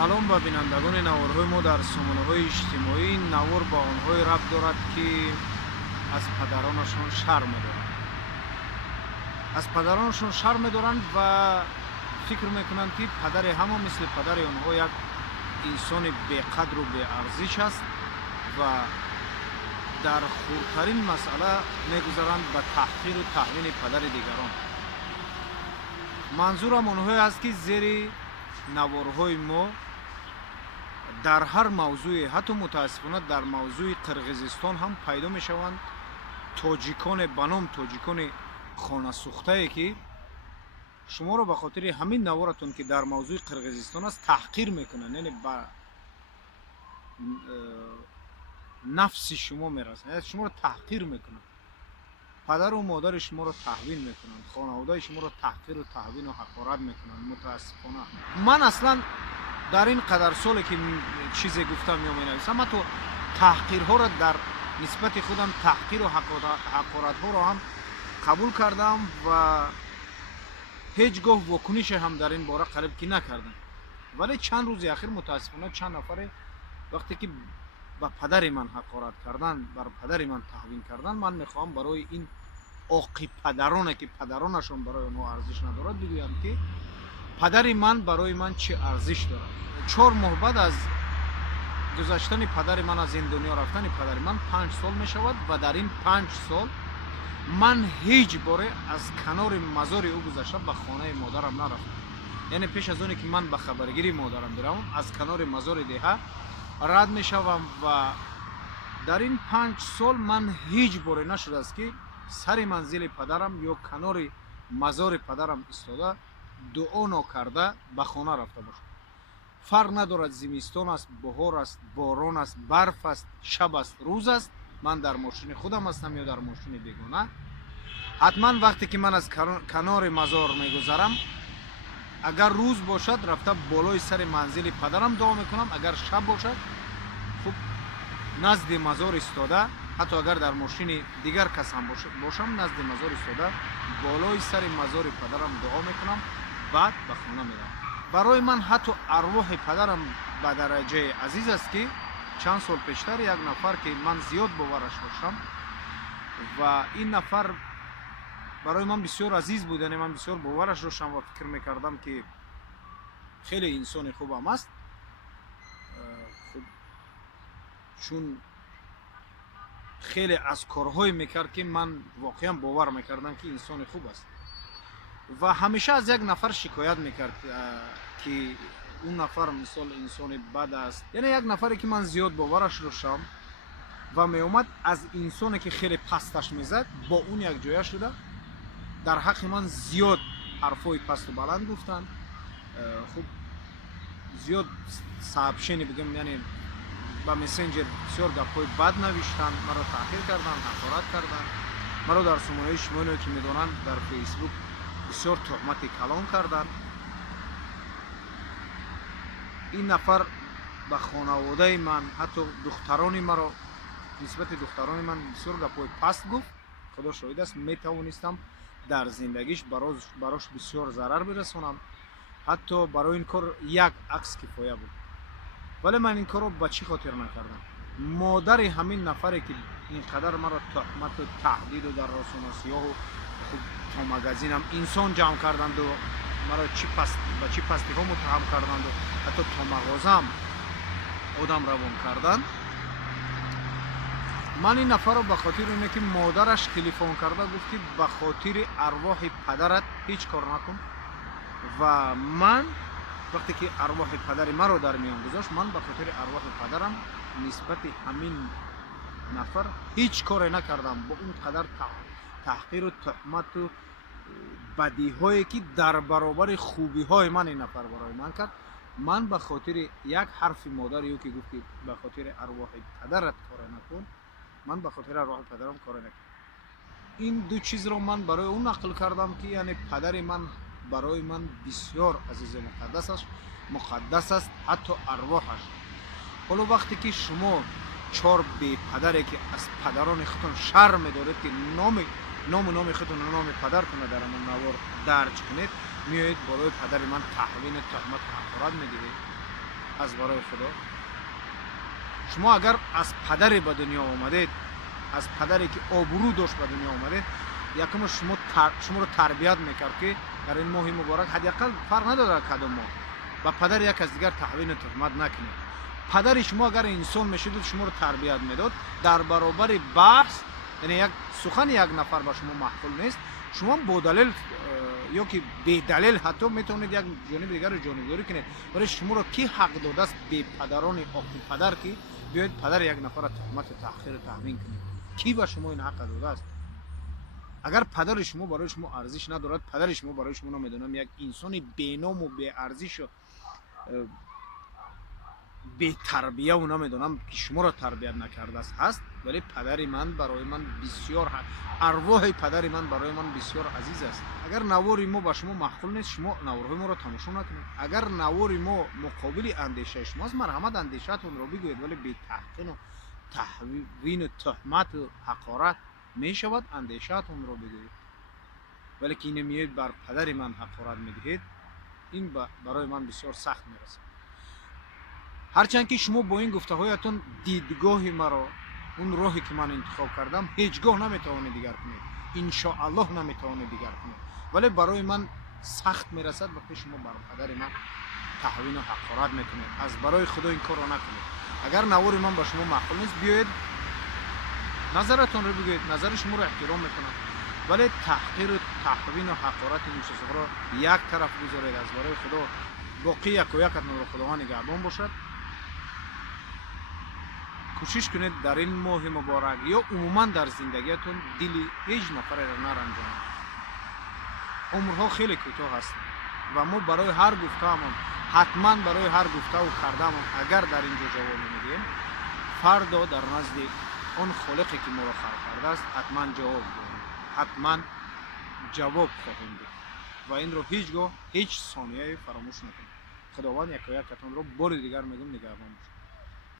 салом ба бинандагони наворҳои мо дар сомонаҳои иҷтимоӣ. Ин навор ба онҳое рабт дорад, ки аз падаронашон шарм медоранд. Аз падаронашон шарм медоранд ва фикр мекунанд, ки падари ҳама мисли падари онҳо як инсони беқадру беарзиш аст ва дар хурдтарин масъала мегузаранд ба таҳқиру таҳвини падари дигарон. манзурам онҳое аст, ки зери наворҳои мо дар ҳар мавзӯе, ҳатто мутаассифона дар мавзӯи Қирғизистон ҳам пайдо мешаванд тоҷиконе ба ном тоҷикони хонасӯхтае, ки шуморо ба хотири ҳамин наворатон, ки дар мавзӯи Қирғизистон аст, таҳқир мекунанд, яъне ба нафси шумо мерасанд, шуморо таҳқир мекунанд, падару модари шуморо таҳвин мекунанд, хонаводаи шуморо таҳқиру таҳвину ҳақорат мекунанд. мутаассифона ман аслан дар ин қадар соле, ки чизе гуфтам ё менависам, ҳатто таҳқирҳоро дар нисбати худам таҳқиру ҳақоратҳоро ҳам қабул кардам ва ҳеҷ гоҳ вокунише ҳам дар ин бора қариб ки накардам. вале чанд рӯзи ахир мутаассифона чанд нафаре вақте ки ба падари ман ҳақорат кардан, бар падари ман таҳвин кардан, ман мехоҳам барои ин оқи падароне, ки падаронашон барои онҳо арзиш надорад, бигӯям, ки падари ман барои ман чӣ арзиш дорад. 4 моҳ баъд аз гузаштани падари ман, аз ин дунё рафтани падари ман 5 сол мешавад ва дар ин 5 сол ман ҳеҷ боре аз канори мазори ӯ гузашта ба хонаи модарам нарафтам. яъне пеш аз оне ки ман ба хабаргирии модарам биравам, аз канори мазори деҳа рад мешавам ва дар ин 5 сол ман ҳеҷ боре нашудааст, ки сари манзили падарам ё канори мазори падарам истода дуо нокарда ба хона рафта бошам. фарқ надорад зимистон аст, боҳор аст, борон аст, барф аст, шаб аст, рӯз аст, ман дар мошини худам ҳастам ё дар мошини бегона. ҳатман вақте ки ман аз канори мазор мегузарам, агар рӯз бошад рафта болои сари манзили падарам дуо мекунам, агар шаб бошад хуб назди мазор истода, ҳатто агар дар мошини дигар кас ҳам бошам, назди мазор истода болои сари мазори падарам дуо мекунам, баъд ба хона меравам. барои ман ҳатто арвоҳи падарам ба дараҷаи азиз аст, ки чанд сол пештар як нафар, ки ман зиёд бовараш доштам ва ин нафар барои ман бисёр азиз буд, яъне ман бисёр бовараш доштам ва фикр мекардам, ки хеле инсони хубам аст. чун хеле аз корҳое мекард, ки ман воқеан бовар мекардам, ки инсони хуб аст. ва ҳамеша аз як нафар шикоят мекард, ки он нафар мисол инсони бад аст. яъне як нафаре, ки ман зиёд бовараш доштам ва меомад аз инсоне, ки хеле пасташ мезад, бо он якҷоя шуда дар ҳаққи ман зиёд ҳарфҳои пасту баланд гуфтанд. хуб зиёд сообщение бигӯем, яъне ба мессенҷер бисёр гапҳои бад навиштанд, маро таҳқир карданд, ҳақорат карданд, маро дар сомонаҳои иҷтимоие ки медонанд дар фейсбук бисёр тӯҳмати калон карданд. ин нафар ба хонаводаи ман, ҳатто духтарони маро, нисбати духтарони ман бисёр гапҳои паст гуфт. худо шоҳид аст, метавонистам дар зиндагиш барош бисёр зарар бирасонам. ҳатто барои ин кор як акс кифоя буд. вале ман ин корро ба чӣ хотир накардам? модари ҳамин нафаре, ки ин қадар маро тӯҳмату таҳдиду дар росонасиёҳу то магазинам инсон ҷамъ карданду маро ба чӣ пастиҳо муттаҳам карданду ҳатто то мағозаам одам равон карданд. ман ин нафарро ба хотири оне, ки модараш телефон карда гуфт, ки ба хотири арвоҳи падарат ҳеҷ кор накун. ва ман вақте ки арвоҳи падари маро дар миён гузошт, ман ба хотири арвоҳи падарам нисбати ҳамин нафар ҳеҷ коре накардам. бо он қадар таҳқиру тӯҳмату бадиҳое, ки дар баробари хубиҳои ман ин нафар барои ман кард, ман ба хотири як ҳарфи модари ӯ, ки гуфт, ки ба хотири арвоҳи падарат коре накун, ман ба хотири арвоҳи падарам коре накардам. ин ду чизро ман барои он нақл кардам, ки яъне падари ман барои ман бисёр азизу муқаддас аст, ҳатто арвоҳаш. ҳоло вақте ки шумо 4 бепадаре, ки аз падарони худтон шарм медоред, ки номи худтон номи падартона дар амон навор дарҷ кунед, меоед болои падари ман таҳвини тӯҳмату ҳақорат медиҳед. از برای خدا. شما اگر از پدری به دنیا آمدید، از پدری که آبرو داشت به دنیا آمدید، یکم شما رو تربیت میکرد که در این ماه مبارک حداقل فرق نداره کدام ماه با پدر یک از دیگر تحویل تهمت نکنید. پدر شما اگر انسان میشد شما رو تربیت میداد، در برابر بحث یعنی یک سخن یک نفر با شما محفوظ نیست، شما با دلیل یا که به دلیل حتی میتونید یک جانب دیگر رو جانبداری کنید. برای شما رو کی حق داده است به پدران آخری پدر که بیاید پدر یک نفر تهمت تحقیر تهمین کنید؟ کی به شما این حق داده است؟ اگر پدر شما برای شما ارزش ندارد، پدر شما برای شما نمیدونم یک انسان بی‌نام و بی ارزش و بی تربیه و نمیدونم که شما را تربیت نکرده است هست، ولی پدر من برای من بسیار ارواح پدر من برای من بسیار عزیز است. اگر نوار ما با شما محفوظ نیست، شما نوارهای ما را تماشا نکنید. اگر نوار ما مقابل اندیشه شماست، مرحمت اندیشه‌تون را بگویید، ولی بی تحقیر و تهوین و تهمت و حقارت می شود اندیشه‌تون را بگویید. ولی که نمیید بر پدر من حقارت میدهید، این برای من بسیار سخت میرسه. هرچند که شما با این گفته‌هایتون دیدگاه مرا، اون راهی که من انتخاب کردم، هیچگاه نمیتوانید دیگر کنید، ان شاء الله نمیتوانید دیگر کنید، ولی برای من سخت میرسد وقتی شما بر پدر من تهوین و حقارت میکنید. از برای خدا این کار را نکنید. اگر نوار من با شما معقول نیست، بیایید نظرتون رو بگویید، نظر شما رو احترام میکنم، ولی تحقیر و تهوین و حقارت این چیزها را یک طرف بذارید. از برای خدا باقی یک و یکتون رو خداوند نگهبان باشد. کوشش کنید در این ماه مبارک یا عموما در زندگیتون دل هیچ نفر را نرنجانید. عمرها خیلی کوتاه است و ما برای هر گفته‌مون، حتما برای هر گفته و کرده‌مون اگر در اینجا جواب نمیدیم، فردا در نزد اون خالقی که ما را خلق کرده است حتما جواب داریم، حتما جواب خواهیم داد و این رو هیچگاه هیچ ثانیه فراموش نکنید. خداوند یک و یکتون رو بار دیگر میگم نگهبان باشد.